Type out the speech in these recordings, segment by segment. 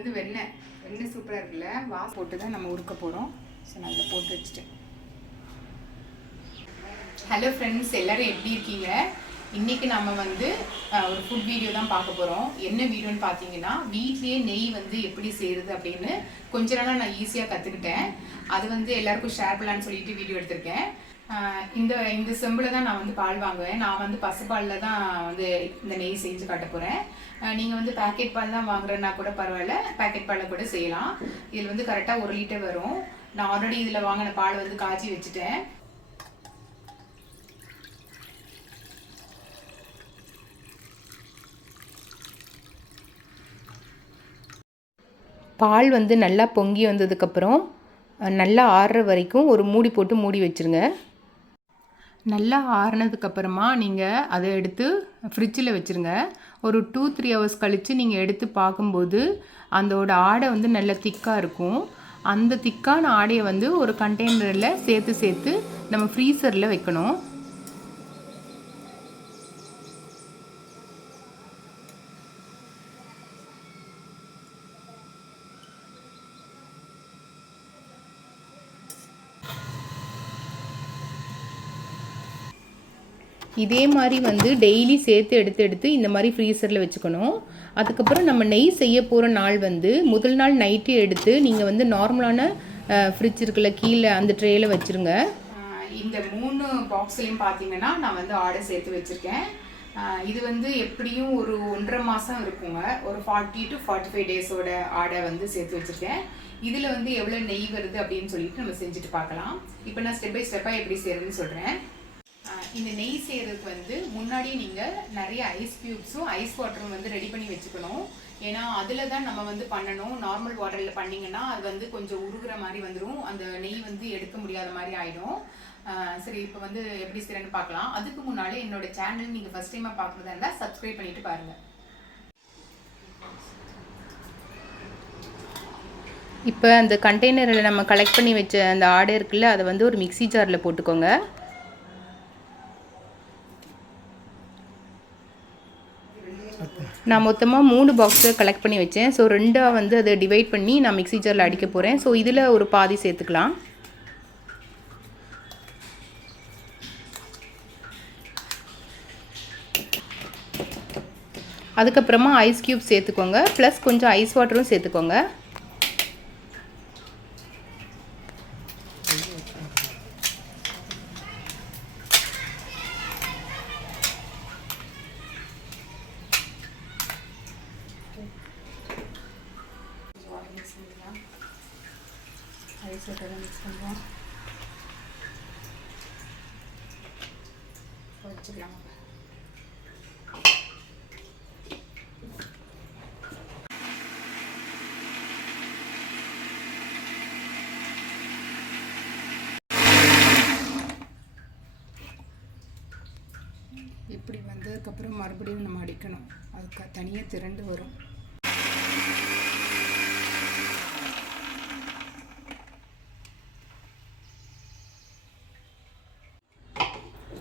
வந்து வெண்ணெய். வெண்ணெய் சூப்பராக இருக்குல்ல. வாஸ் போட்டு தான் நம்ம உருக்க போகிறோம் ஸோ நான் இதில் போட்டு வச்சுட்டேன். ஹலோ ஃப்ரெண்ட்ஸ் எல்லோரும் எப்படி இருக்கீங்க? இன்னைக்கு நம்ம வந்து ஒரு ஃபுட் வீடியோ தான் பார்க்க போகிறோம் என்ன வீடியோன்னு பார்த்தீங்கன்னா வீட்லேயே நெய் வந்து எப்படி செய்யறது அப்படின்னு கொஞ்ச நாளாக நான் ஈஸியாக கற்றுக்கிட்டேன் அது வந்து எல்லாருக்கும் ஷேர் பண்ணலான்னு சொல்லிட்டு வீடியோ எடுத்திருக்கேன். இந்த இந்த செம்பில் தான் நான் வந்து பால் வாங்குவேன். நான் வந்து பசுப்பாலில் தான் வந்து இந்த நெய் செஞ்சு காட்ட போகிறேன் நீங்கள் வந்து பேக்கெட் பால் தான் வாங்குறேன்னா கூட பரவாயில்ல. பேக்கெட் பாலில் கூட செய்யலாம். இதில் வந்து கரெக்டாக ஒரு லிட்டர் வரும். நான் ஆல்ரெடி இதில் வாங்கின பால் வந்து காய்ச்சி வச்சுட்டேன். பால் வந்து நல்லா பொங்கி வந்ததுக்கப்புறம் நல்லா ஆறுற வரைக்கும் ஒரு மூடி போட்டு மூடி வச்சுருங்க. நல்லா ஆறுனதுக்கப்புறமா நீங்கள் அதை எடுத்து ஃப்ரிட்ஜில் வச்சுருங்க. ஒரு டூ த்ரீ ஹவர்ஸ் கழித்து நீங்கள் எடுத்து பார்க்கும்போது அதோட ஆடை வந்து நல்ல திக்காக இருக்கும். அந்த திக்கான ஆடையை வந்து ஒரு கண்டெய்னரில் சேர்த்து சேர்த்து நம்ம ஃப்ரீசரில் வைக்கணும். இதே மாதிரி வந்து டெய்லி சேர்த்து எடுத்து எடுத்து இந்த மாதிரி ஃப்ரீசரில் வச்சுக்கணும். அதுக்கப்புறம் நம்ம நெய் செய்ய போகிற நாள் வந்து முதல் நாள் நைட்டே எடுத்து நீங்கள் வந்து நார்மலான ஃப்ரிட்ஜ் இருக்குல்ல கீழே அந்த ட்ரேயில் வச்சுருங்க. இந்த மூணு பாக்ஸ்லையும் பார்த்தீங்கன்னா நான் வந்து ஆர்டர் சேர்த்து வச்சுருக்கேன். இது வந்து எப்படியும் ஒரு ஒன்றரை மாதம் இருக்குங்க. ஒரு ஃபார்ட்டி டு ஃபார்ட்டி ஃபைவ் டேஸோட ஆர்டர் வந்து சேர்த்து வச்சுருக்கேன். இதில் வந்து எவ்வளோ நெய் வருது அப்படின்னு சொல்லிட்டு நம்ம செஞ்சுட்டு பார்க்கலாம். இப்போ நான் ஸ்டெப் பை ஸ்டெப்பாக எப்படி செய்யறதுன்னு சொல்கிறேன் இந்த நெய் செய்யறதுக்கு வந்து முன்னாடியே நீங்கள் நிறைய ஐஸ் க்யூப்ஸும் ஐஸ் வாட்டரும் வந்து ரெடி பண்ணி வச்சுக்கணும். ஏன்னா அதில் தான் நம்ம வந்து பண்ணணும். நார்மல் வாட்டரில் பண்ணிங்கன்னா அது வந்து கொஞ்சம் உருகுற மாதிரி வந்துடும் அந்த நெய் வந்து எடுக்க முடியாத மாதிரி ஆயிடும். சரி இப்போ வந்து எப்படி செய்யறேன்னு பார்க்கலாம். அதுக்கு முன்னாடி என்னோட சேனல் நீங்கள் ஃபஸ்ட் டைமாக பார்க்குறதா இருந்தால் சப்ஸ்கிரைப் பண்ணிட்டு பாருங்கள் இப்போ அந்த கண்டெய்னரில் நம்ம கலெக்ட் பண்ணி வச்ச அந்த ஆடை இருக்குல்ல அதை வந்து ஒரு மிக்ஸி ஜாரில் போட்டுக்கோங்க. நான் மொத்தமாக மூணு பாக்ஸை கலெக்ட் பண்ணி வச்சேன். ஸோ ரெண்டாக வந்து அதை டிவைட் பண்ணி நான் மிக்ஸி ஜாரில் அடிக்க போகிறேன் ஸோ இதில் ஒரு பாதி சேர்த்துக்கலாம். அதுக்கப்புறமா ஐஸ் க்யூப் சேர்த்துக்கோங்க. ப்ளஸ் கொஞ்சம் ஐஸ் வாட்டரும் சேர்த்துக்கோங்க வாட்டர் மிக்ஸ் பண்ணிக்கலாம் ஐஸ் வாட்டர் மிக்ஸ் வச்சுக்கலாம். இப்படி வந்ததுக்கப்புறம் மறுபடியும் நம்ம அடிக்கணும். அதுக்கு தனியாக திரண்டு வரும்.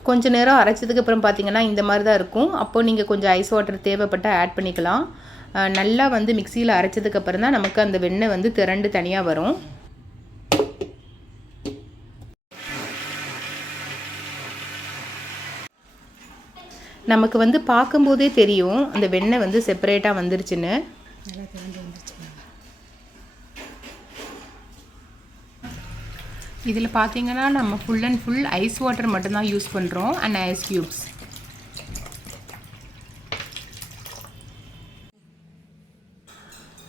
கொஞ்ச நேரம் அரைச்சதுக்கு அப்புறம் பார்த்தீங்கன்னா இந்த மாதிரி தான் இருக்கும். அப்போ நீங்கள் கொஞ்சம் ஐஸ் வாட்டர் தேவைப்பட்டால் ஆட் பண்ணிக்கலாம். நல்லா வந்து மிக்சியில் அரைச்சதுக்கப்புறம் தான் நமக்கு அந்த வெண்ணெய் வந்து திரண்டு தனியாக வரும். நமக்கு வந்து பார்க்கும்போதே தெரியும் அந்த வெண்ணெய் வந்து செப்பரேட்டாக வந்துருச்சுன்னு நல்லா திரண்டு வந்துருச்சு இதில் பார்த்தீங்கன்னா நம்ம full and full ice water மட்டும்தான் யூஸ் பண்ணுறோம் அண்ட் ஐஸ் க்யூப்ஸ்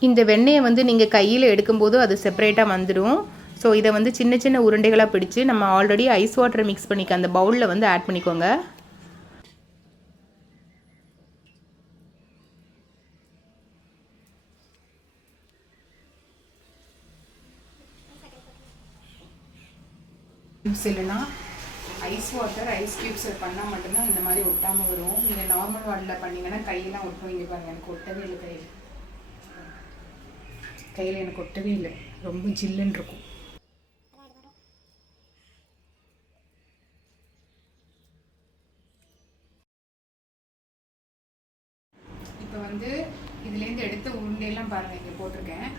இந்த வெண்ணெயை வந்து நீங்கள் கையில் எடுக்கும்போது அது செப்பரேட்டாக வந்துடும் ஸோ இதை வந்து சின்ன சின்ன உருண்டைகளாக பிடிச்சு நம்ம ஆல்ரெடி ஐஸ் வாட்டர் மிக்ஸ் பண்ணிக்க அந்த பவுலில் வந்து ஆட் பண்ணிக்கோங்க. க்யூப்ஸ் இல்லைன்னா ஐஸ் வாட்டர் ஐஸ் க்யூப்ஸ் பண்ணால் மட்டும்தான் இந்த மாதிரி ஒட்டாமல் வரும். நீங்கள் நார்மல் வாட்டரில் பண்ணீங்கன்னா கையெல்லாம் ஒட்டும். இங்கே பாருங்க எனக்கு ஒட்டவே இல்லை கையில். கையில் எனக்கு ஒட்டவே இல்லை. ரொம்ப ஜில்லுன்னு இருக்கும். இப்போ வந்து இதுலேருந்து எடுத்த உருண்டையெல்லாம் பாருங்க இங்கே போட்டிருக்கேன்.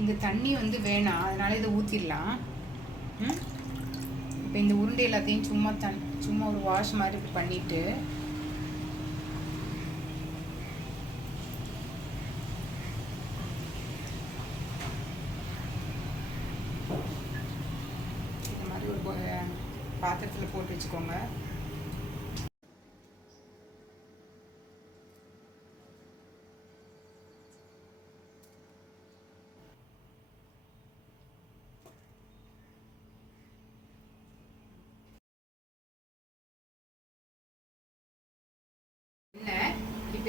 இந்த தண்ணி வந்து வேணாம். அதனால இதை ஊற்றிடலாம் இப்போ இந்த உருண்டை எல்லாத்தையும் சும்மா தன் சும்மா ஒரு வாஷ் மாதிரி இப்படி பண்ணிட்டு. இந்த மாதிரி ஒரு பாத்திரத்தில் போட்டு வச்சுக்கோங்க.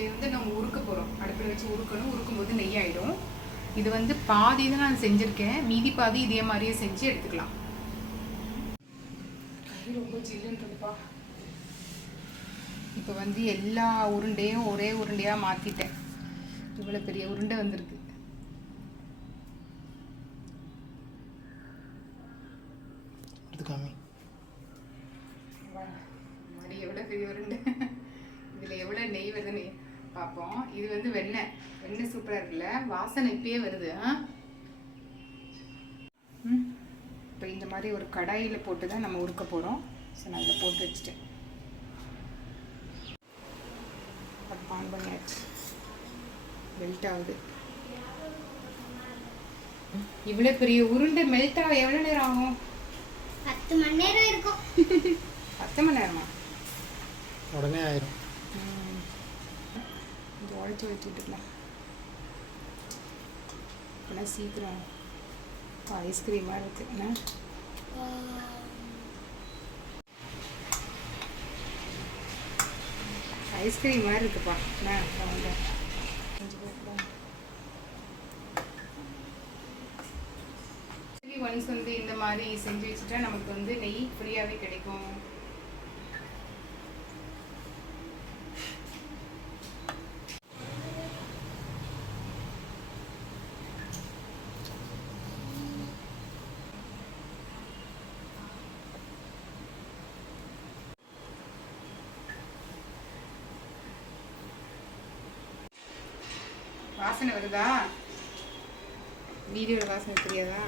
இப்போ வந்து நம்ம உருக்க போகிறோம் அடுப்பில் வச்சு உருக்கணும். உருக்கும் போது நெய் ஆயிடும். இது வந்து பாதி தான் நான் செஞ்சுருக்கேன். மீதி பாதி இதே மாதிரியே செஞ்சு எடுத்துக்கலாம். ரொம்ப ஜில்லுன்னு இருக்குப்பா இப்போ வந்து எல்லா உருண்டையும் ஒரே உருண்டையாக மாற்றிட்டேன் இவ்வளோ பெரிய உருண்டை வந்திருக்கு. எடுத்து காமி மடி எவ்வளோ பெரிய உருண்டை? இதில் எவ்வளோ நெய் வருதுன்னு பார்ப்போம் இது வந்து வெண்ணெய். வெண்ணெய் சூப்பராக இருக்குல்ல? வாசனை இப்பயே வருது. இப்போ இந்த மாதிரி ஒரு கடாயில் போட்டு தான் நம்ம உருக்க போகிறோம் ஸோ நான் இதில் போட்டு வச்சுட்டேன். ஆன் பண்ணியாச்சு. மெல்ட் ஆகுது. இவ்வளோ பெரிய உருண்டை மெல்ட் ஆக எவ்வளோ நேரம் ஆகும்? பத்து மணி நேரம் இருக்கும். பத்து மணி நேரமா? உடனே ஆயிரும். இது உழைச்சி வச்சுட்டுக்கலாம் இப்போலாம் சீக்கிரம் ஐஸ்கிரீமாக இருக்கு. என்ன? ஐஸ்கிரீம் மாதிரி இருக்குப்பா. என்ன? ஒன்ஸ் வந்து இந்த மாதிரி செஞ்சு வச்சுட்டா நமக்கு வந்து நெய் ஃப்ரீயாகவே கிடைக்கும். வாசனை வருதா? வீடியோட வாசனை தெரியாதா?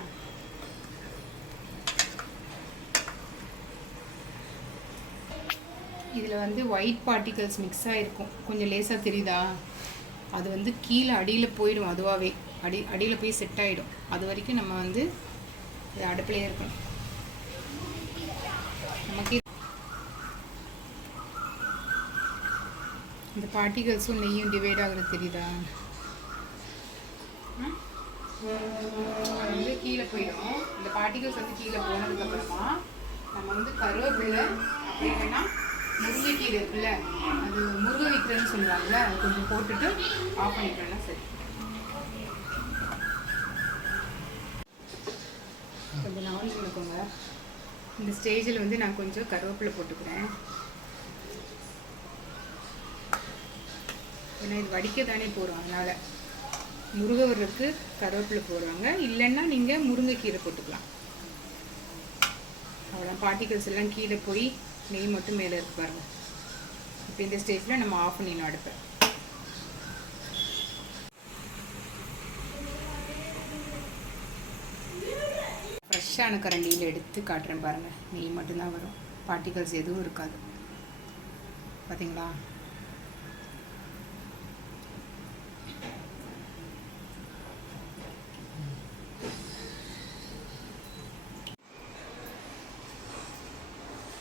இதில் வந்து ஒயிட் பார்ட்டிகல்ஸ் மிக்ஸ் ஆகிருக்கும் கொஞ்சம் லேசாக தெரியுதா? அது வந்து கீழே அடியில் போயிடும் அதுவாகவே அடி அடியில் போய் செட் ஆகிடும் அது வரைக்கும் நம்ம வந்து இது இருக்கணும். நமக்கு இந்த பார்ட்டிகல்ஸும் நெய்யும் டிவைட் ஆகுறது தெரியுதா? அது வந்து கீழே போயிடும். இந்த பார்ட்டிகல்ஸ் வந்து கீழே போனதுக்கப்புறமா நம்ம வந்து கருவேப்பிலை அப்படி இல்லைன்னா முருங்கைக்கீரை இருக்குல்ல அது முருகை வைக்கிறேன்னு சொல்லுவாங்கல்ல அது கொஞ்சம் போட்டுட்டு ஆஃப் பண்ணிட்டோம்னா சரி. கொஞ்சம் நவந்து இருக்கோங்க இந்த ஸ்டேஜில் வந்து நான் கொஞ்சம் கருவேப்பிலை போட்டுக்கிறேன். ஏன்னா இது வடிக்க தானே போகிறோம் அதனால். முருகவருக்கு கருவேப்பிலை போடுவாங்க. இல்லைன்னா நீங்கள் முருங்கைக்கீரை போட்டுக்கலாம். அவ்வளோ பார்ட்டிகல்ஸ் எல்லாம் கீழே போய் நெய் மட்டும் மேலே இருக்கு பாருங்க. இப்போ இந்த ஸ்டேஜில் நம்ம ஆஃப் பண்ணிடணும் அடுப்பை. ஃப்ரெஷ்ஷான கரண்டியில் எடுத்து காட்டுறேன் பாருங்கள் நெய் மட்டும்தான் வரும். பார்ட்டிகல்ஸ் எதுவும் இருக்காது. பார்த்தீங்களா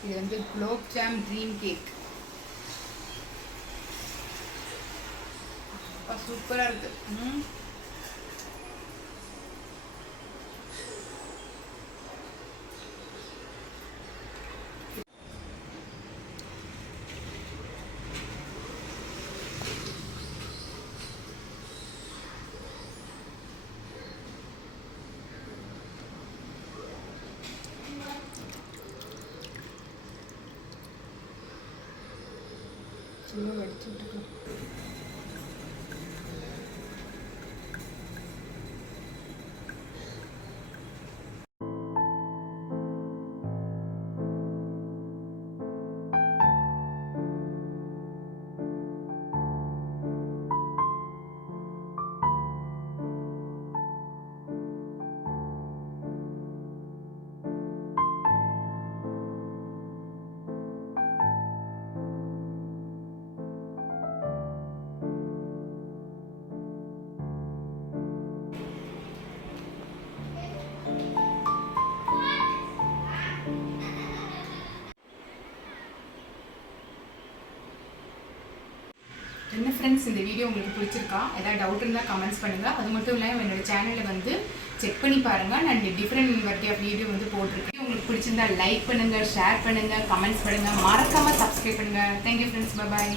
இது வந்து குலோப் ஜாம் ட்ரீம் கேக் சூப்பராக இருக்கு ஃப்ரெண்ட்ஸ் இந்த வீடியோ உங்களுக்கு பிடிச்சிருக்கா? ஏதாவது டவுட் இருந்தால் கமெண்ட்ஸ் பண்ணுங்கள் அது மட்டும் இல்லாமல் என்னோட சேனலை வந்து செக் பண்ணி பாருங்கள் நான் டிஃப்ரெண்ட் வெரைட்டி ஆஃப் வீடியோ வந்து போட்டிருக்கேன். உங்களுக்கு பிடிச்சிருந்தா லைக் பண்ணுங்கள் ஷேர் பண்ணுங்கள் கமெண்ட்ஸ் பண்ணுங்கள் மறக்காமல் சப்ஸ்கிரைப் பண்ணுங்கள் தேங்க்யூ ஃப்ரெண்ட்ஸ் பாய்